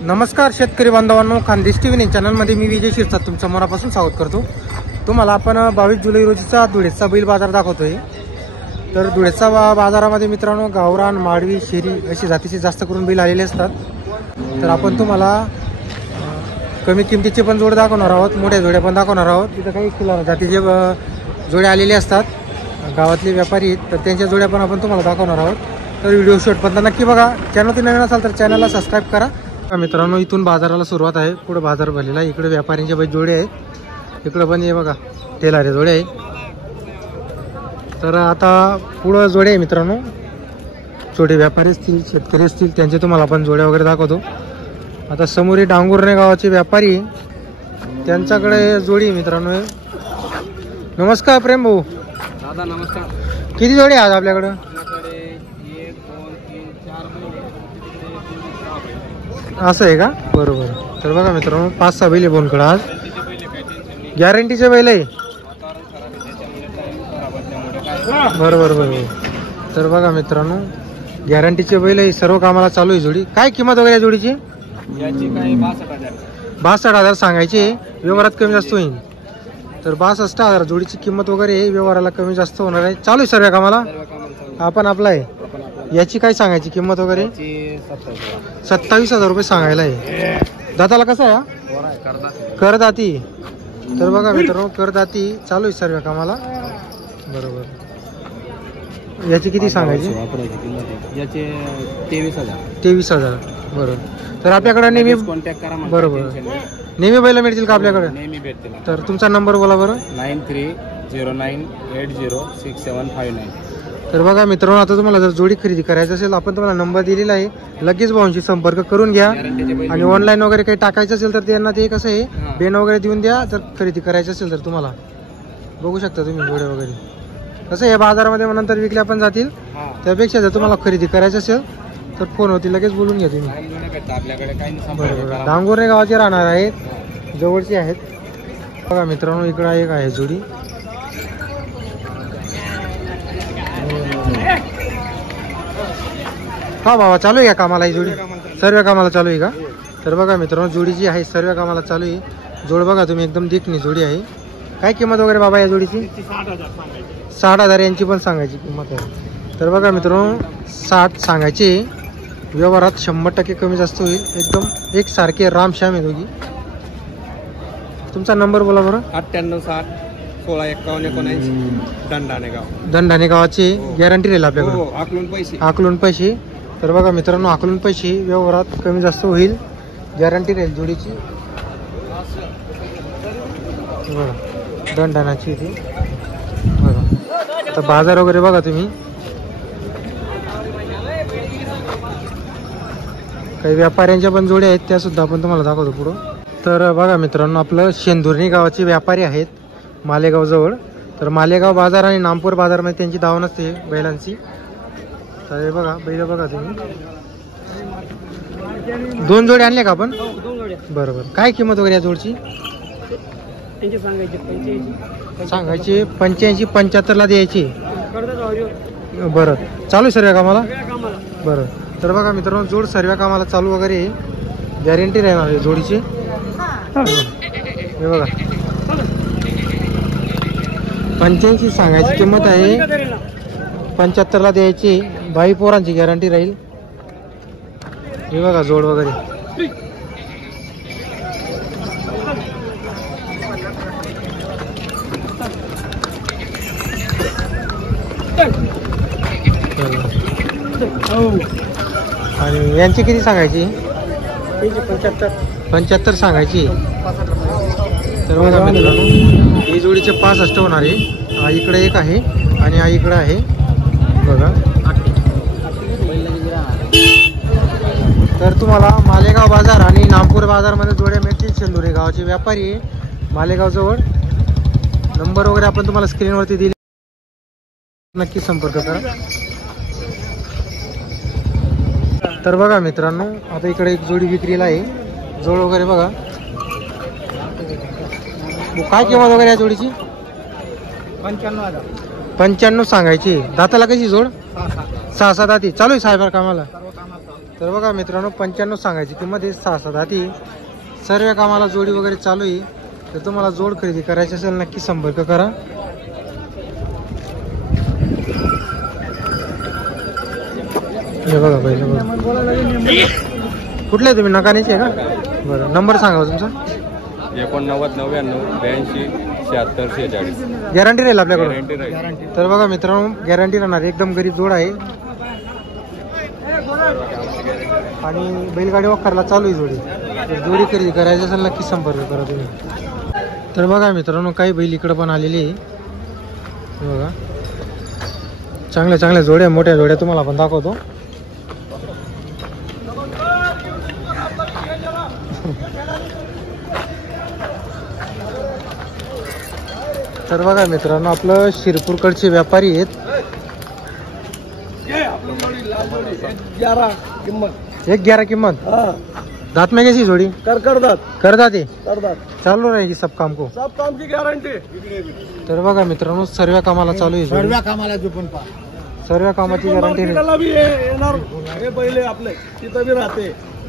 नमस्कार शेतकरी बांधवांनो, खानदेश टीव्ही चॅनलमध्ये मी विजय शिरसाट तुमच्या मनापासून स्वागत करतो। तुम्हाला आपण 22 जुलै रोजीचा धुळेचा बैल बाजार दाखवतोय। तर धुळेचा बाजारामध्ये मित्रांनो गावरान, माडवी, शेरी अशी जातीचे जास्त करून बैल आलेले असतात। तर आपण तुम्हाला कमी किमतीचे पण जोड दाखवणार आहोत, मोठ्या जोड्या पण दाखवणार आहोत। तिथे काही जातीचे जोड्या आलेले असतात, गावातले व्यापारी, तर त्यांच्या जोड्या पण आपण तुम्हाला दाखवणार आहोत। तर व्हिडिओ शेवटपर्यंत नक्की बघा। चॅनलवरती नवीन असाल तर चॅनलला सबस्क्राईब करा। मित्रांनो इथून बाजाराला सुरुवात आहे, पुढे बाजार भरलेला आहे। इकडे व्यापाऱ्यांचे बैल जोडे आहेत, इकडे पण हे बघा टेलारे जोडे आहे। तर आता पुढे जोडे आहे मित्रांनो, छोटे व्यापारी असतील, शेतकरी असतील, त्यांचे तुम्हाला आपण जोड्या वगैरे दाखवतो। आता समोर डांगुर्णे गावाचे व्यापारी, त्यांच्याकडे जोडी मित्रांनो। नमस्कार प्रेम भाऊ। दादा नमस्कार। किती जोडी आज आपल्याकडे? 1 2 3 4 असं आहे का? बरोबर। तर बघा मित्रांनो 5-6 बैल बोनकडे आज गॅरंटीचे बैल आहे। बरोबर बरोबर। तर बघा मित्रांनो गॅरंटीचे बैल आहे, सर्व कामाला चालू आहे जोडी। काय किंमत वगैरे आहे जोडीची? याची काय 62,000। 62,000 सांगायचे, व्यवहारात कमी जास्त होईल। तर 62,000 जोडीची किंमत वगैरे व्यवहाराला कमी जास्त होणार आहे। चालू आहे सर्व कामाला, आपण आपला आहे। याची काय सांगायची किंमत वगैरे? 27,000 रुपये सांगायला आहे। दाताला कसं आहे? करदाती। तर बघा मित्रांनो करदाती, चालू आहे सर्व कामाला। बरोबर। याची किती सांगायची? याचे 23,000। 23,000 बरोबर। तर आपल्याकडे नेहमी कॉन्टॅक्ट करा। बरोबर, नेहमी बैल मिळतील का आपल्याकडे? नेहमी भेटतील। तर तुमचा नंबर बोला बरं। 9309806759। तर बघा मित्रांनो आता तुम्हाला जर जोडी खरेदी करायची असेल, आपण तुम्हाला नंबर दिलेला आहे, लगेच भाऊंशी संपर्क करून घ्या। आणि ऑनलाईन वगैरे काही टाकायचं असेल तर त्यांना ते कसं आहे बेन वगैरे देऊन द्या। जर खरेदी करायची असेल तर तुम्हाला बघू शकता तुम्ही जोड्या वगैरे। कसं आहे बाजारामध्ये नंतर विकल्या पण जातील, त्यापेक्षा जर तुम्हाला खरेदी करायचं असेल तर फोन होती, लगेच बोलून घ्या तुम्ही। बरोबर। डांगुर्णे गावाचे राहणार आहेत, जवळचे आहेत। बघा मित्रांनो इकडे एक आहे जोडी। हा बाबा चालू आहे का कामाला ही जोडी? सर्व कामाला चालू आहे का? तर बघा मित्रांनो जोडी जी आहे सर्व कामाला चालू आहे। जोड बघा तुम्ही, एकदम देखणी जोडी आहे। काय किंमत वगैरे बाबा या जोडीची? 60,000 यांची पण सांगायची किंमत आहे। तर बघा मित्रांनो 60 सांगायची, व्यवहारात 100% कमी जास्त होईल। एकदम एक सारखे रामश्याम आहे दोघी। तुमचा नंबर बोला बरं। 9860165119 दंडाणे गावाची गॅरंटी राहील आपल्याकडे? आकलून पैसे। तर बघा मित्रांनो आकलून पैसे, व्यवहारात कमी जास्त होईल, गॅरंटी राहील जोडीची। बघा दंडाणाची ती बघा। आता बाजार वगैरे बघा तुम्ही, काही व्यापाऱ्यांच्या पण जोड्या आहेत, त्या सुद्धा आपण तुम्हाला दाखवतो पुढं। तर बघा मित्रांनो आपलं शेंदुर्णी गावाचे व्यापारी आहेत मालेगाव जवळ। तर मालेगाव बाजार आणि नामपूर बाजारमध्ये त्यांची धावण असते बैलांची। तर हे बघा बैल बघा तुम्ही, 2 जोडे आणले का आपण? बरोबर। काय किंमत वगैरे या जोडची सांगायची? 85-75 ला द्यायची। बरं चालू सर्व कामाला? बरं। तर बघा मित्रांनो जोड सर्व कामाला चालू वगैरे, गॅरंटी राहणार आहे जोडीची। हे बघा 85 सांगायची किंमत आहे, 75 ला द्यायची। बाई पोरांची गॅरंटी राहील। हे बघा जोड वगैरे। आणि यांची किती सांगायची? 75 सांगायची। तर बघा मित्रांनो ही जोडीचे 65 होणार आहे। हा इकडे एक आहे आणि हा इकडे आहे बघा। तर तुम्हाला मालेगाव बाजार आणि नामपूर बाजारमध्ये जोड्या मिळतील। शेंदुर्णी गावाचे व्यापारी मालेगाव जवळ, नंबर वगैरे आपण तुम्हाला स्क्रीनवरती दिले, नक्की संपर्क करा। तर बघा मित्रांनो आता इकडे एक जोडी विक्रीला आहे, जोड वगैरे बघा। काय किंमत वगैरे या जोडीची? 95 सांगायची। दाताला कशी जोड? 6-7 दाती। चालू आहे साहेब कामाला? तर बघा मित्रांनो 95 सांगायची किंमत आहे. 6-7 हाती सर्व कामाला जोडी वगैरे चालू आहे. तर तुम्हाला जोड खरेदी करायची असेल नक्की संपर्क करा. हे बघा पहिलं बघा. कुठले आहे तुम्ही? नकानेचे आहे का? बरं नंबर सांगा तुमचा. 89 99 82 76 46. गॅरंटी राहील आपल्याकडून. गॅरंटी राहील. तर बघा मित्रांनो गॅरंटी राहणार. एकदम गरीब जोड आहे आणि बैलगाडी वखरला चालू आहे जोडी. तर जोडी खरेदी करायची असेल नक्की संपर्क करा तुम्ही. तर बघा मित्रांनो काही बैल इकडं पण आलेली आहे. बघा चांगल्या चांगल्या जोड्या, मोठ्या जोड्या तुम्हाला पण दाखवतो. तर बघा मित्रांनो आपलं शिरपूरकडचे व्यापारी आहेत. 11 किंमत. दांत में कैसी जोड़ी? कर दाते चालू रहेगी सब काम को. सब काम की गॅरंटी. तर बघा मित्रांनो सर्व कामाला चालू आहे. सर्व कामाला जो पण पा सर्व कामाची गॅरंटी. पहिले आपले तिथं बी राहते.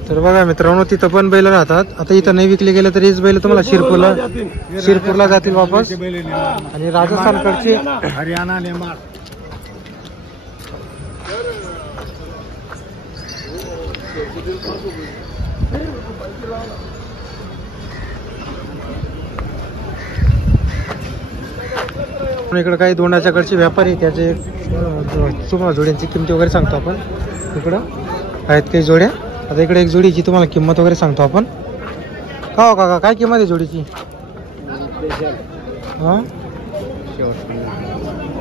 तर बघा मित्रांनो तिथं पण बैल राहतात. आता इथं नाही विकले गेले तरी बैल तुम्हाला शिरपूरला जातील वापस. आणि राजस्थानकडचे हरियाणा नेमार. इकडे काही दोंडाच्याकडचे व्यापारी त्याचे तुम्हाला जोड्यांची किंमती वगैरे सांगतो आपण. इकडं आहेत काही जोड्या. आता इकडे एक जोडीची तुम्हाला किंमत वगैरे सांगतो आपण. का हो काका काय किंमत आहे जोडीची? हां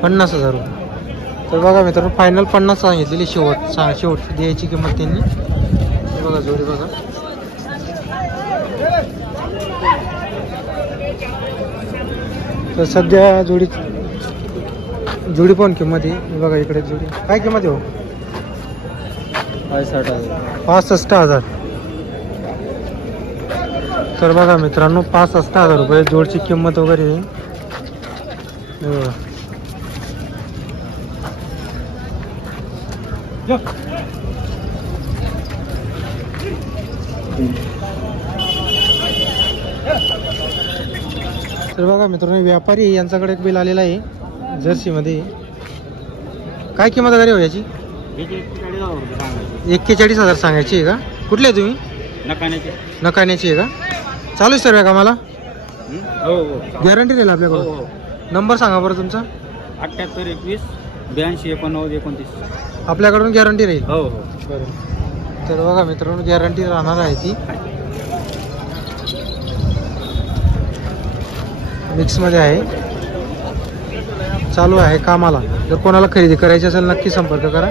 50,000 रुपये. तर बघा मित्रांनो फायनल 50 सांगितलेली. शेवट द्यायची किंमत त्यांनी. बघा जोडी बघा. तर सध्या जोडी पण किंमत आहे. बघा इकडे जोडी काय किंमत आहे हो? 65,000. तर बघा मित्रांनो 65,000 रुपये जोडची किंमत वगैरे. तर बघा मित्रांनो व्यापारी यांच्याकडे एक बैल आलेला आहे जर्सी मध्ये. काय किंमत वगैरे हो याची? 41,000 सांगायची आहे का? कुठले आहे तुम्ही? नकाण्याची आहे का? चालू आहे सर्व कामाला. गॅरंटी देईल आपल्याकडून. नंबर सांगा बरं तुमचा. 78 21 82 89 29. आपल्याकडून गॅरंटी राहील. हो बरं. तर बघा मित्रांनो गॅरंटी राहणार आहे ती. मिक्समध्ये आहे, चालू आहे कामाला. जर कोणाला खरेदी करायची असेल नक्की संपर्क करा.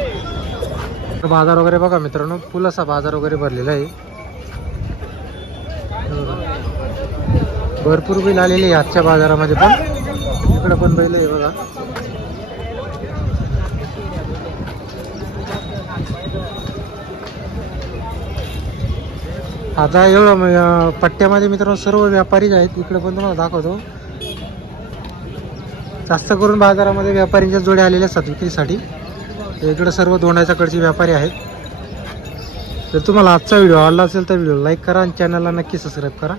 बाजार वगैरे बघा मित्रांनो फुल असा बाजार वगैरे भरलेला आहे. भरपूर बैल आलेले आहे आजच्या बाजारामध्ये. पण इकडे पण बैल आहे बघा. आता एवढं पट्ट्यामध्ये मित्रांनो सर्व व्यापारीच आहेत. इकडे पण तुम्हाला दाखवतो. जास्त करून बाजारामध्ये व्यापाऱ्यांच्या जोड्या आलेल्या असतात विक्रीसाठी. इकडे सर्व दोंडाच्याकडचे व्यापारी आहेत. जर तुम्हाला आजचा व्हिडिओ आवडला असेल तर व्हिडिओ लाईक करा आणि चॅनलला नक्की सबस्क्राईब करा.